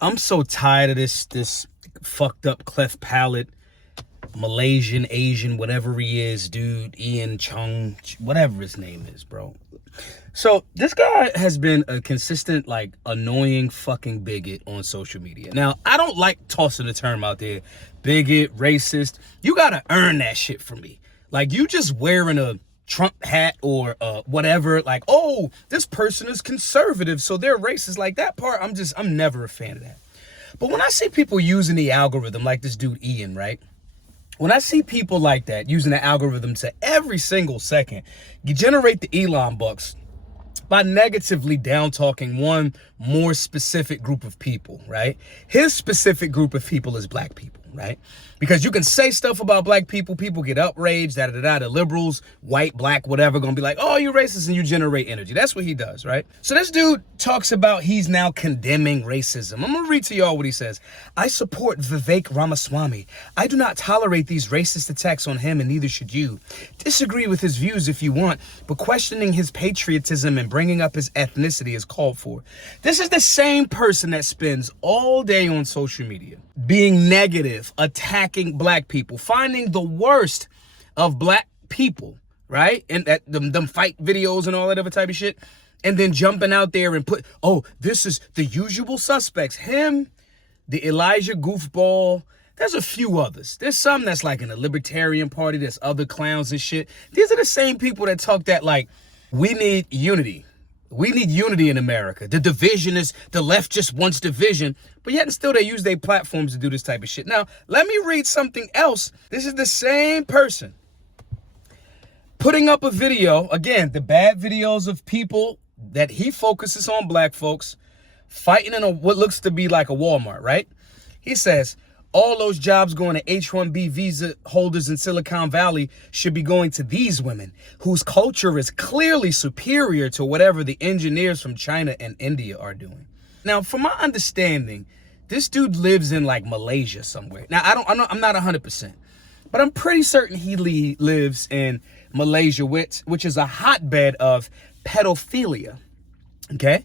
I'm so tired of this fucked up cleft palate, Malaysian, Asian, whatever he is, dude, Ian Chung, whatever his name is, bro. So this guy has been a consistent, like, annoying fucking bigot on social media. Now, I don't like tossing the term out there, bigot, racist. You gotta earn that shit from me. Like, you just wearing a Trump hat or whatever, like, oh, this person is conservative, so they're racist. Like, that part, I'm never a fan of that. But when I see people using the algorithm, like this dude Ian, right? When I see people like that using the algorithm to every single second, you generate the Elon bucks by negatively down-talking one more specific group of people, right? His specific group of people is black people, right? Because you can say stuff about black people, people get outraged, the liberals, white, black, whatever, gonna be like, oh, you're racist, and you generate energy. That's what he does, right? So this dude talks about he's now condemning racism. I'm gonna read to y'all what he says. I support Vivek Ramaswamy. I do not tolerate these racist attacks on him, and neither should you. Disagree with his views if you want, but questioning his patriotism and bringing up his ethnicity is called for. This is the same person that spends all day on social media being negative, attacking black people, finding the worst of black people, right? And that them fight videos and all that other type of shit. And then jumping out there and put, oh, this is the usual suspects. Him, the Elijah goofball. There's a few others. There's some that's like in the Libertarian Party. There's other clowns and shit. These are the same people that talk that like, we need unity. We need unity in America. The division is, the left just wants division, but yet and still they use their platforms to do this type of shit. Now, let me read something else. This is the same person putting up a video, again, the bad videos of people that he focuses on black folks fighting in what looks to be like a Walmart, right? He says, all those jobs going to H-1B visa holders in Silicon Valley should be going to these women whose culture is clearly superior to whatever the engineers from China and India are doing. Now, from my understanding, this dude lives in like Malaysia somewhere. Now, I'm not 100%, but I'm pretty certain he lives in Malaysia, which is a hotbed of pedophilia. Okay?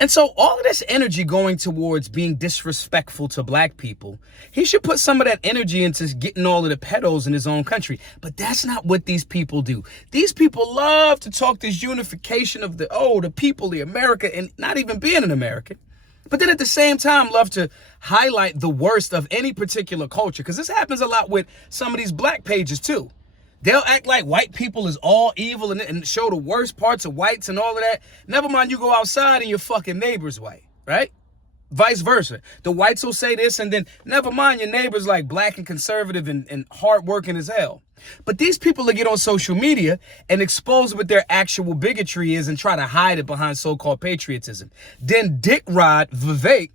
And so all of this energy going towards being disrespectful to black people, he should put some of that energy into getting all of the pedos in his own country. But that's not what these people do. These people love to talk this unification of the people, the America, and not even being an American. But then at the same time, love to highlight the worst of any particular culture. Because this happens a lot with some of these black pages too. They'll act like white people is all evil and show the worst parts of whites and all of that. Never mind, you go outside and your fucking neighbor's white, right? Vice versa. The whites will say this and then never mind, your neighbor's like black and conservative and hardworking as hell. But these people that get on social media and expose what their actual bigotry is and try to hide it behind so-called patriotism. Then dick rod Vivek,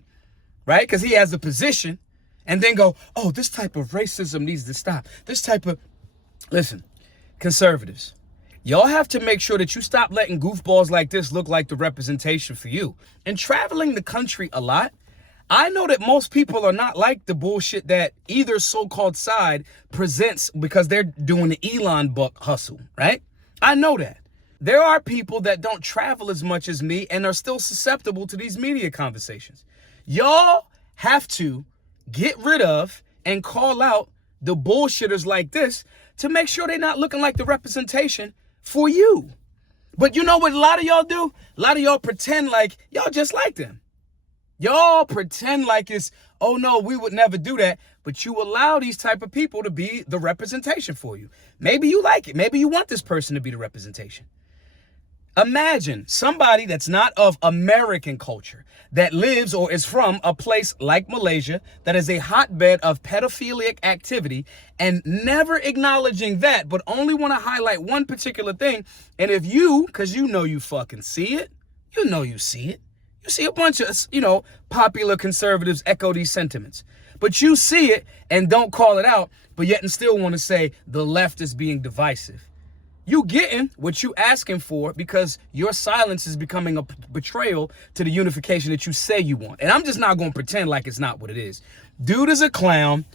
right? Because he has a position, and then go, oh, this type of racism needs to stop. This type of... Listen, conservatives, y'all have to make sure that you stop letting goofballs like this look like the representation for you. And traveling the country a lot, I know that most people are not like the bullshit that either so-called side presents because they're doing the Elon buck hustle, right? I know that. There are people that don't travel as much as me and are still susceptible to these media conversations. Y'all have to get rid of and call out the bullshitters like this to make sure they're not looking like the representation for you. But you know what a lot of y'all do? A lot of y'all pretend like y'all just like them. Y'all pretend like it's, oh no, we would never do that. But you allow these type of people to be the representation for you. Maybe you like it. Maybe you want this person to be the representation. Imagine somebody that's not of American culture, that lives or is from a place like Malaysia, that is a hotbed of pedophilic activity, and never acknowledging that, but only want to highlight one particular thing. And if you, because you know you fucking see it, you see it. You see a bunch of, popular conservatives echo these sentiments. But you see it and don't call it out, but yet and still want to say the left is being divisive. You getting what you asking for because your silence is becoming a betrayal to the unification that you say you want. And I'm just not going to pretend like it's not what it is. Dude is a clown.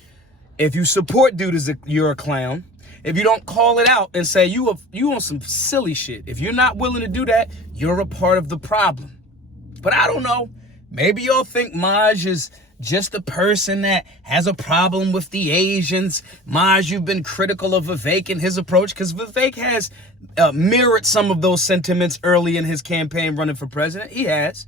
If you support dude, you're a clown. If you don't call it out and say you on some silly shit, if you're not willing to do that, you're a part of the problem. But I don't know. Maybe y'all think Maj is just a person that has a problem with the Asians. Maj, you've been critical of Vivek and his approach, because Vivek has mirrored some of those sentiments early in his campaign running for president. He has.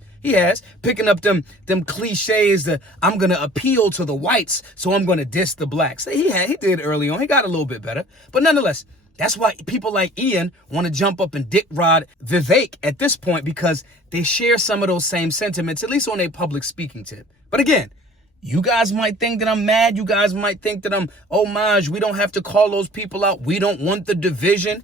Picking up them cliches that I'm going to appeal to the whites, so I'm going to diss the blacks. He did early on. He got a little bit better. But nonetheless, that's why people like Ian want to jump up and dick rod Vivek at this point, because they share some of those same sentiments, at least on a public speaking tip. But again, you guys might think that I'm mad. You guys might think that I'm, oh, Maj, we don't have to call those people out. We don't want the division.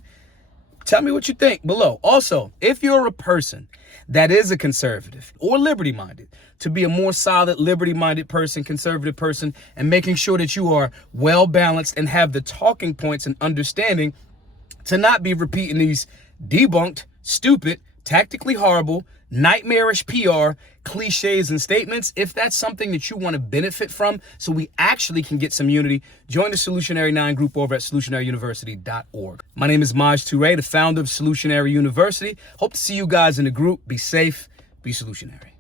Tell me what you think below. Also, if you're a person that is a conservative or liberty-minded, to be a more solid liberty-minded person, conservative person, and making sure that you are well-balanced and have the talking points and understanding to not be repeating these debunked, stupid, tactically horrible, nightmarish PR, cliches, and statements. If that's something that you want to benefit from so we actually can get some unity, join the Solutionary 9 group over at solutionaryuniversity.org. My name is Maj Toure, the founder of Solutionary University. Hope to see you guys in the group. Be safe, be solutionary.